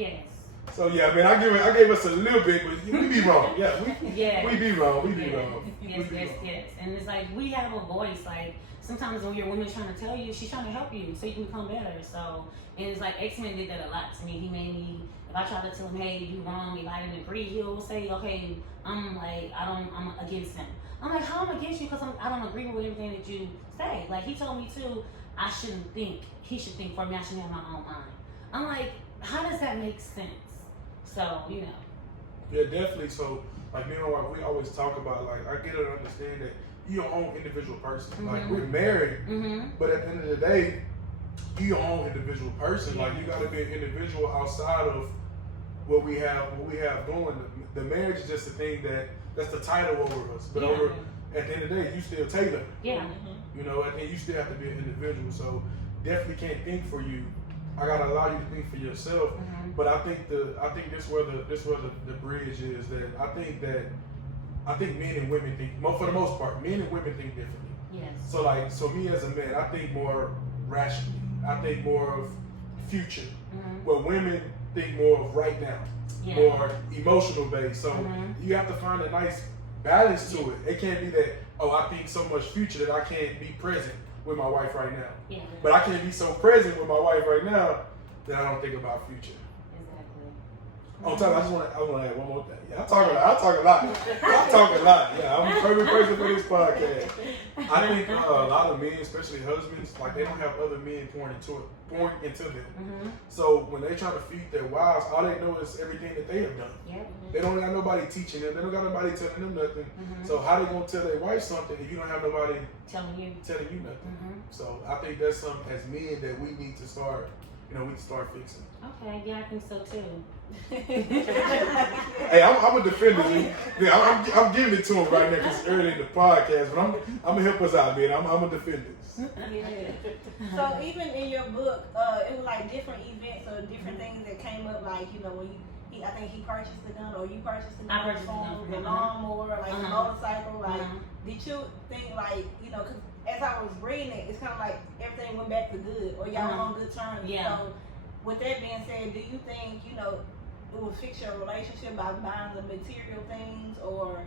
Yes. So yeah, I mean, I gave us a little bit, but we be wrong. Yeah, we be wrong. We be wrong. Yes. And it's like we have a voice. Like sometimes when your woman's trying to tell you, she's trying to help you so you can become better. So and it's like X-Men did that a lot to me. He made me. If I try to tell him, hey, you wrong, if I didn't agree, he'll say, okay, I'm against him. I'm like, how am I against you? Because I don't agree with everything that you say. Like he told me too, I shouldn't think. He should think for me. I shouldn't have my own mind. I'm like, how does that make sense? So, you know. Yeah, definitely. So, like, me and my wife, we always talk about, like, I get her to understand that you're your own individual person. Mm-hmm. Like, we're married, but at the end of the day, you're your own individual person. Yeah. Like, you got to be an individual outside of what we have going. The marriage is just a thing that's the title over us. But at the end of the day, you still Taylor. Yeah. You know, at the end, you still have to be an individual. So, definitely can't think for you. I gotta allow you to think for yourself, but I think this where the bridge is. That I think men and women think for the most part, men and women think differently. Yes. So me as a man, I think more rationally. I think more of future, where women think more of right now, more emotional based. So you have to find a nice balance to it. It can't be that I think so much future that I can't be present with my wife right now. Yeah. But I can't be so present with my wife right now that I don't think about future. Exactly. On top, I want to add one more thing. Yeah, I talk a lot. Yeah, I'm the perfect person for this podcast. I think a lot of men, especially husbands, like they don't have other men pouring into them. So when they try to feed their wives, all they know is everything that they have done. They don't got nobody teaching them. They don't got nobody telling them nothing. So how they gonna tell their wife something if you don't have nobody telling you nothing? So I think that's something as men that we need to start. We need to start fixing. Okay, yeah, I think so too. Hey, I'm a defender. Yeah, I'm giving it to him right now because it's early in the podcast, but I'm gonna help us out, man. I'm a defender. Yeah. So even in your book, it was like different events or different things that came up, like when I think he purchased the gun, or you purchased the gun, the lawnmower, like the motorcycle. Like, did you think because as I was reading it, it's kind of like everything went back to good, or y'all on good terms. Yeah. So, with that being said, do you think it will fix your relationship by buying the material things, or?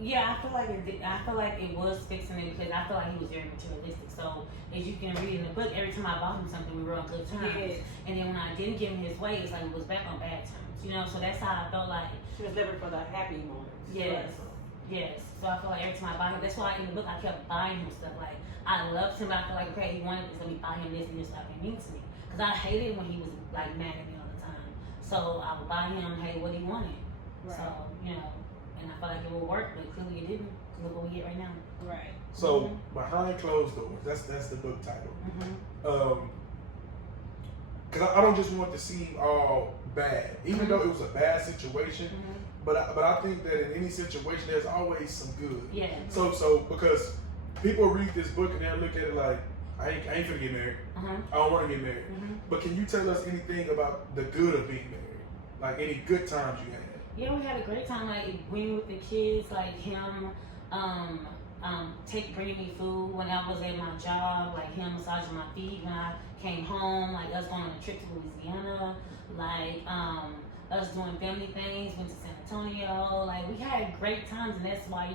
Yeah, I feel like it did. I feel like it was fixing it because I feel like he was very materialistic. So as you can read in the book, every time I bought him something, we were on good terms. Yes. And then when I didn't give him his way, it's like it was back on bad terms. So that's how I felt like. She was living for the happy moments. Yes. So I feel like every time I buy him, that's why in the book I kept buying him stuff. Like I loved him, but I feel like okay, he wanted this, let me buy him this and this stuff. It means to me because I hated when he was like mad at me all the time. So I would buy him, hey, what he wanted. Right. So and I felt like it would work, but clearly it didn't. Look what we get right now. Right. So behind closed doors, that's the book title. Because I don't just want to seem all bad, even though it was a bad situation. But I think that in any situation, there's always some good. Yeah. So because people read this book and they'll look at it like, I ain't finna get married. I don't want to get married. But can you tell us anything about the good of being married? Like any good times you had? Yeah, we had a great time. Like being with the kids, like him, bringing me food when I was at my job, like him massaging my feet when I came home, like us going on a trip to Louisiana, like us doing family things, went to San Antonio. Like we had great times, and that's why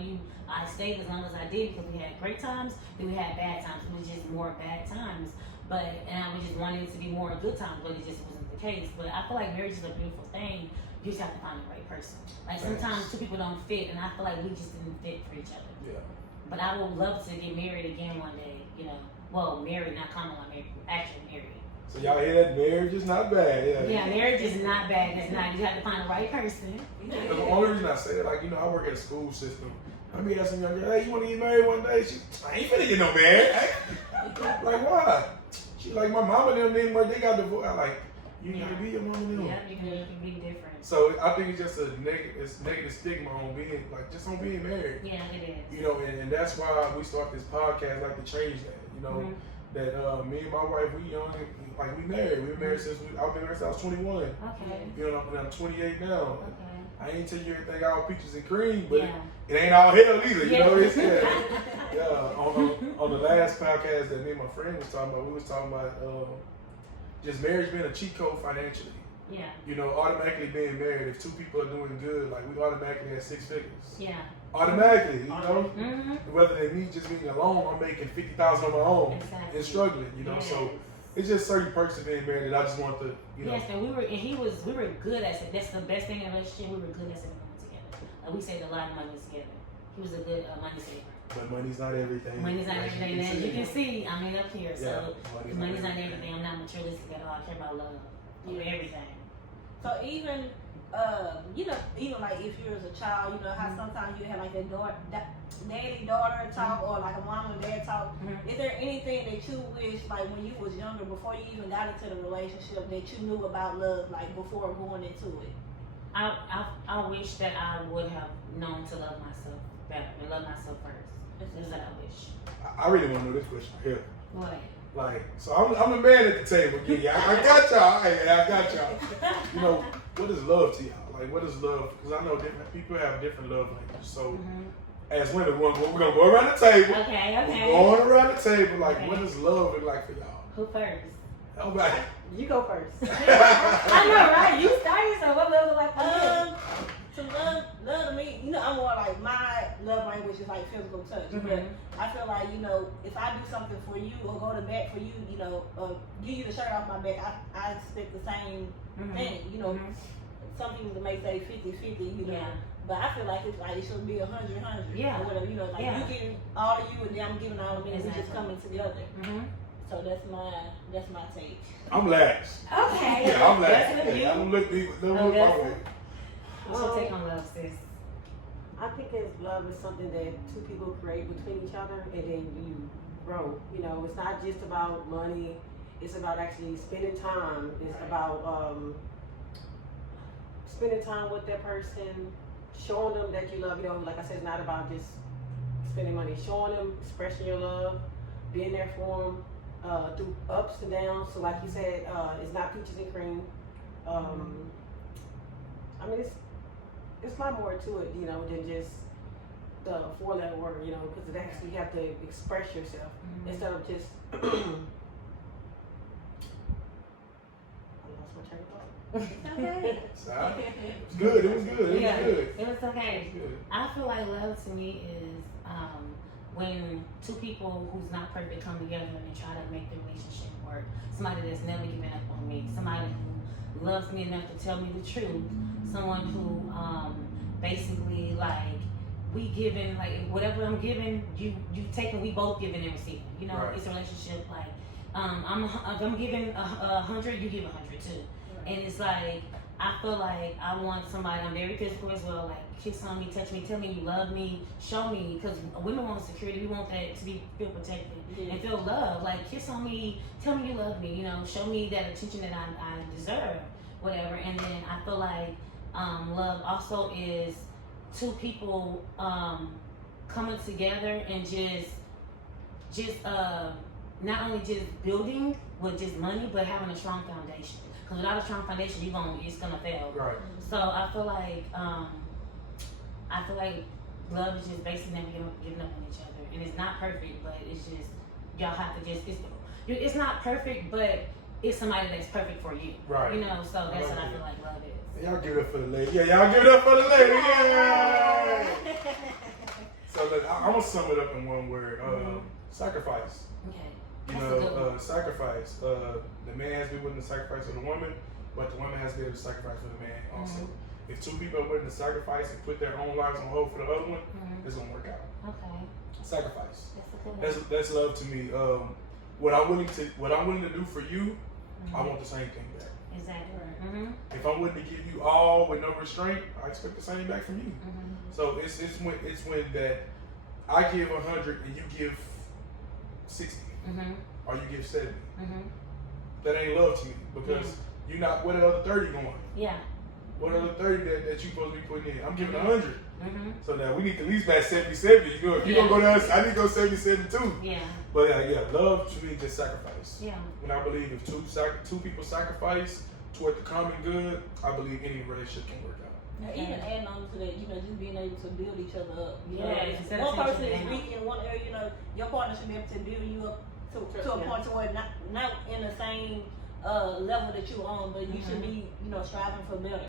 I stayed as long as I did because we had great times. Then we had bad times. It was just more bad times, and I was just wanting it to be more good times, but it just wasn't the case. But I feel like marriage is a beautiful thing. You just have to find the right person. Like sometimes two people don't fit, and I feel like we just didn't fit for each other. Yeah. But I would love to get married again one day. Well, married, not common law married, actually married. So y'all hear that? Marriage is not bad. Yeah, marriage is not bad. It's not. You have to find the right person. The only reason I say that, I work at a school system. I be asking young girl, hey, you want to get married one day? I ain't finna get no married. Like, why? She like, my mama and them didn't work. They got divorced. I like, you need to be your mama and them. Yeah, you can be different. So I think it's just a negative stigma on being being married. Yeah, it is. And that's why we start this podcast, like to change that. That me and my wife, we young, like we married. We've been married I've been married since I was 21. Okay. And I'm 28 now. Okay. I ain't tell you everything all peaches and cream, but it ain't all hell either. You know, it's on the last podcast that me and my friend was talking about, we was talking about just marriage being a cheat code financially. Yeah. You know, automatically being married, if two people are doing good, like we automatically at 6 figures. Yeah. Automatically, you know, Mm-hmm. whether they me just being alone, I'm making 50,000 on my own Exactly. and struggling, you know. Yes. So it's just certain perks of being married that I just want to, you know. Yes, and we were good at it. That's the best thing in a relationship. We were good at saving money together. Like we saved a lot of money together. He was a good money saver. But money's not everything. Money's not Like everything. As you can see, I mean up here. Yeah, So money's not everything. I'm not materialistic at all. I care about love. Yeah. Everything. So even, you know, even like if you was a child, you know how sometimes you have like that daddy-daughter talk or like a mom and dad talk. Mhm. Is there anything that you wish, like when you was younger, before you even got into the relationship, that you knew about love, like before going into it? I wish that I would have known to love myself better and love myself first. That's what I wish. I really want to know this question here. What? Like, so I'm the man at the table. Yeah, I got y'all. Hey, I got y'all. You know, what is love to y'all? Like, what is love? Because I know different people have different love languages. So, Mm-hmm. as women, we're gonna go around the table. Okay. We're going around the table. Like, Okay. what does love look like for y'all? Who first? Nobody. You go first. I know, right? You started, so what love look like for you? To love to me, you know, I'm more like my love language is like physical touch. But I feel like, you know, if I do something for you or go to bat for you, you know, give you the shirt off my back, I expect the same thing. You know, some people may say 50-50, you know. Yeah. But I feel like it should be 100-100. Yeah. Or whatever, you know, like Yeah. you giving all of you and then I'm giving all of me and we just Exactly. coming together. Mm-hmm. So that's my take. I'm lax. Okay. Yeah, I'm lax. That's what Yeah, I you. don't look deep. Don't Oh, look that's- my way. What's your take on love, sis? I think as love is something that two people create between each other and then you grow. You know, it's not just about money, it's about actually spending time. It's about spending time with that person, showing them that you love, you know, like I said, it's not about just spending money, showing them, expressing your love, being there for them through ups and downs. So like you said, it's not peaches and cream. I mean, it's a lot more to it, you know, than just the four-letter word, you know, because it actually you have to express yourself instead of just. I lost my train of thought. Okay. So, it's good. It was good. It Yeah, was good. it was okay. It was good. I feel like love to me is when two people who's not perfect come together and try to make the relationship work. Somebody that's never given up on me. Somebody who loves me enough to tell me the truth. Someone who basically like we giving like whatever I'm giving you taking, we both giving and receiving. You know, Right. it's a relationship like if I'm giving 100, you give 100 too. And it's like I feel like I want somebody, I'm very physical as well, like kiss on me, touch me, tell me you love me, show me, because women want security, we want that to feel protected and feel love. Like kiss on me, tell me you love me, you know, show me that attention that I deserve, whatever. And then I feel like love also is two people coming together and just not only just building with just money, but having a strong foundation. Because without a strong foundation, it's gonna fail. Right. So I feel like love is just basically never giving up on each other, and it's not perfect, but it's just y'all have to it's not perfect, but it's somebody that's perfect for you. Right. You know, so that's what I feel like love is. Y'all give it up for the lady. Yeah, y'all give it up for the lady. Yeah. So look, I'm gonna sum it up in one word. Sacrifice. Okay. You That's a good know, one. sacrifice. The man has to be willing to sacrifice for the woman, but the woman has to be able to sacrifice for the man also. If two people are willing to sacrifice and put their own lives on hold for the other one, it's gonna work out. Okay. Sacrifice. That's a good one. That's love to me. What I'm willing to do for you, I want the same thing back. Exactly. If I'm willing to give you all with no restraint, I expect the same back from you. So it's when that I give 100 and you give 60, or you give 70. That ain't love to me because you're not. What are the other 30 going? Yeah. What are the 30 that you supposed to be putting in? I'm giving 100. So now we need to at least match 70-70. You know, if you're gonna go down, I need to go 70-72. Yeah. But yeah, love to me is just sacrifice. Yeah. And I believe if two people sacrifice toward the common good, I believe any relationship can work out. Now, even adding on to that, you know, just being able to build each other up. You know, Yeah, if instead of one person taking is them weak in one area, you know, your partner should be able to build you up to a point to where not in the same level that you're on, but you should be, you know, striving for better.